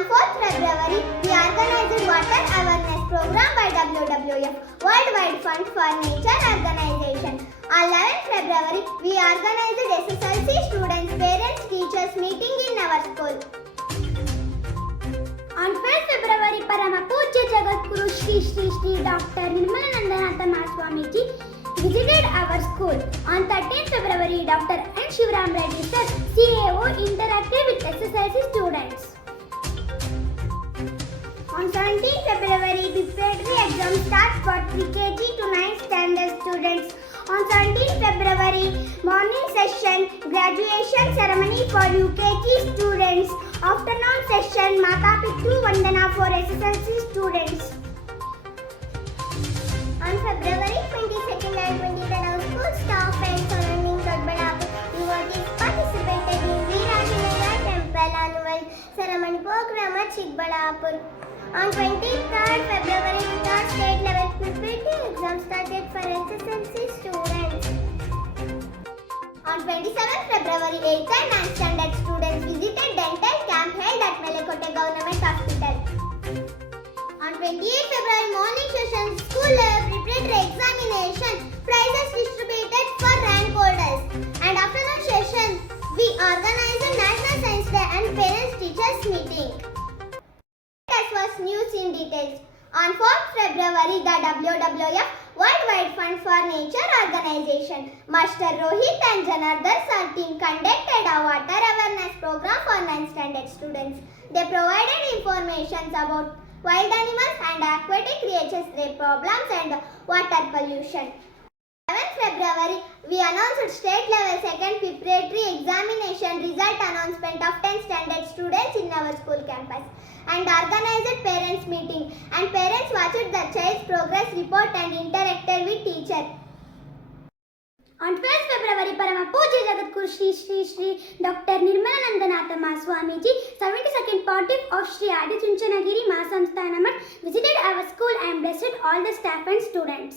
On 4th February, we organized Water Awareness Program by WWF, Worldwide Fund for Nature Organization. On 11th February, we organized SSLC students, parents, teachers meeting in our school. On 12th February, Parama Pujya Jagadguru Shri Dr. Nirmalanandanatha Mahaswamiji visited our school. On 13th February, Dr. N. Shivram Reddy sir, CAO, interacted with SSLC students. On 17th February, preparatory exam starts for pre-KG to 9th standard students. On 17th February, morning session, graduation ceremony for UKG students. Afternoon session, Mata Pitru Vandana for SSLC students. On February 22nd and 23rd, our school staff and surrounding Dodbadapu devotees participated in Veerajanaya Temple annual ceremony program at Chikballapur. On 23rd February, the state level preparatory exam started for SSLC students. On 27th February, 8th and 9th standard students visited dental camp held at Melekote Government Hospital. On 28th February, morning session, school level preparatory examination, prizes distributed for rank holders. And afternoon session, we organized a National Science Day and Parents Teachers meeting. That was news in details. On 4th February, the WWF Worldwide Fund for Nature Organization, Master Rohit and Janardar Sir team conducted a water awareness program for 9th standard students. They provided information about wild animals and aquatic creatures, their problems and water pollution. 7th February, we announced state level second preparatory examination result announcement of 10th standard students in our school campus and organized parents meeting, and parents watched the child's progress report and interacted with teacher. On 12th February, Parama Pujya Jagadguru Shri Dr. Nirmalanandanatha Mahaswamiji, 72nd Pontiff of Shri Adi Chunchanagiri Mahasamsthana visited our school and blessed all the staff and students.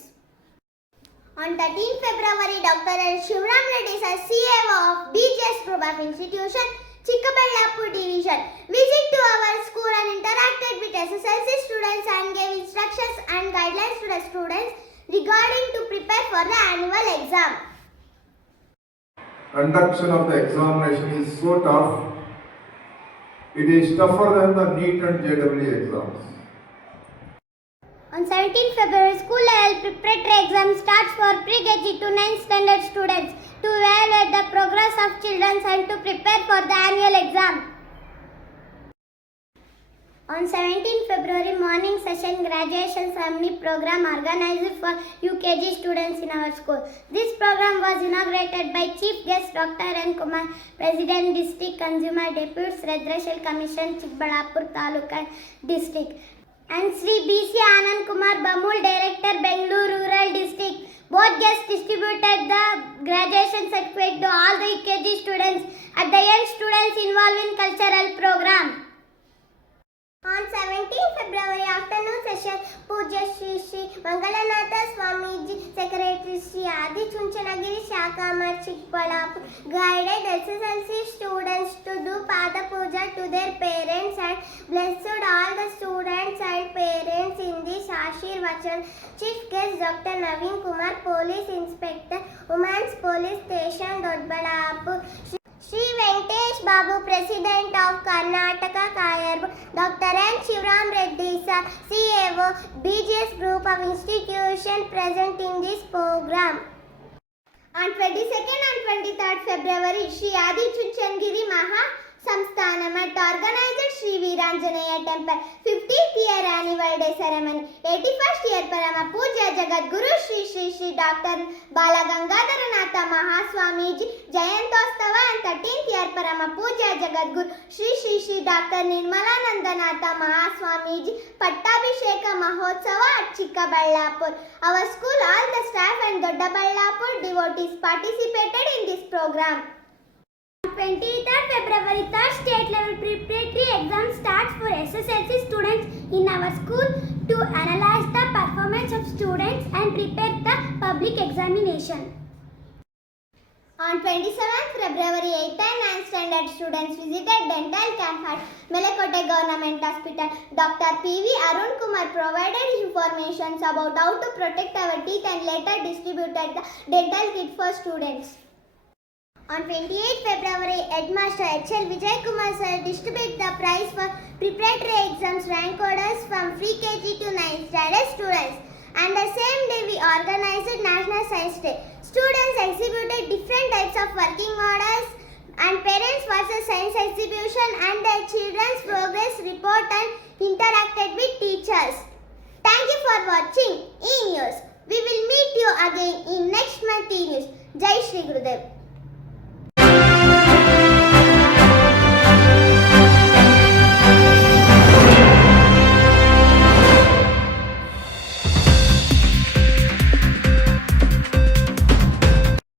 On 13th February, Dr. N. Shivram Reddy sir, CAO of BGS Group of Institution, Chikkaballapur Division, visited to our school and interacted with SSLC students and gave instructions and guidelines to the students regarding to prepare for the annual exam. Conduction of the examination is so tough. It is tougher than the NEET and JEE exams. On 17th February, school level preparatory exam starts for pre-KG to 9th standard students to evaluate the progress of children and to prepare for the annual exam. On 17th February, morning session, graduation ceremony program organized for UKG students in our school. This program was inaugurated by Chief Guest Dr. N. Kumar, President District Consumer Deputies Residential Commission, Chikballapur Taluka District, and Sri B.C. Anand Kumar Bamul, Director, Bengaluru Rural District. Both guests distributed the graduation certificate to all the UKG students at the young students involved in cultural program. On 17th February, afternoon session, Pujya Shri Mangalanatha Swamiji, Secretary Shri Adi Chunchanagiri Shakamar Chikballapur, guided SSLC students to do Pada Puja to their parents and blessed all the students and parents in this Ashirvachan. Chief guest Dr. Naveen Kumar, Police Inspector, Women's Police Station, Dodbadapu. Sri Venkatesh Babu, President of Karnataka Kayarbu, Dr. N. Shivram Reddy sir, CAO, BGS Group of Institution present in this program. On 22nd and 23rd February, Shri Adi Chunchanagiri Mahasamsthana organized Shri Veerajanaya Temple 50th year annual day ceremony. 81st year Parama Pujya Jagadguru Shri Dr. Balagangadharanatha Mahaswamiji Jayantostava and 13th year Parama Pujya Jagadguru Shri Dr. Nirmalanandanatha Mahaswamiji Pattabhisheka Mahotsava at Chikkaballapur. Our school, all the staff and Doddaballapur devotees participated in this program. On 23rd February, third state level preparatory exam starts for SSLC students in our school to analyze the performance of students and prepare the public examination. On 27th February, 8th and 9th standard students visited dental camp at Melekote Government Hospital. Dr. P.V. Arun Kumar provided information about how to protect our teeth and later distributed the dental kit for students. On 28th February, Headmaster H.L. Vijay Kumar sir distributed the prize for preparatory exams rank orders from pre-KG to 9th standard students. And the same day we organized National Science Day. Students exhibited different types of working orders and parents versus science exhibition and their children's progress report and interacted with teachers. Thank you for watching E-News. We will meet you again in next month E-News. Jai Shri Gurudev.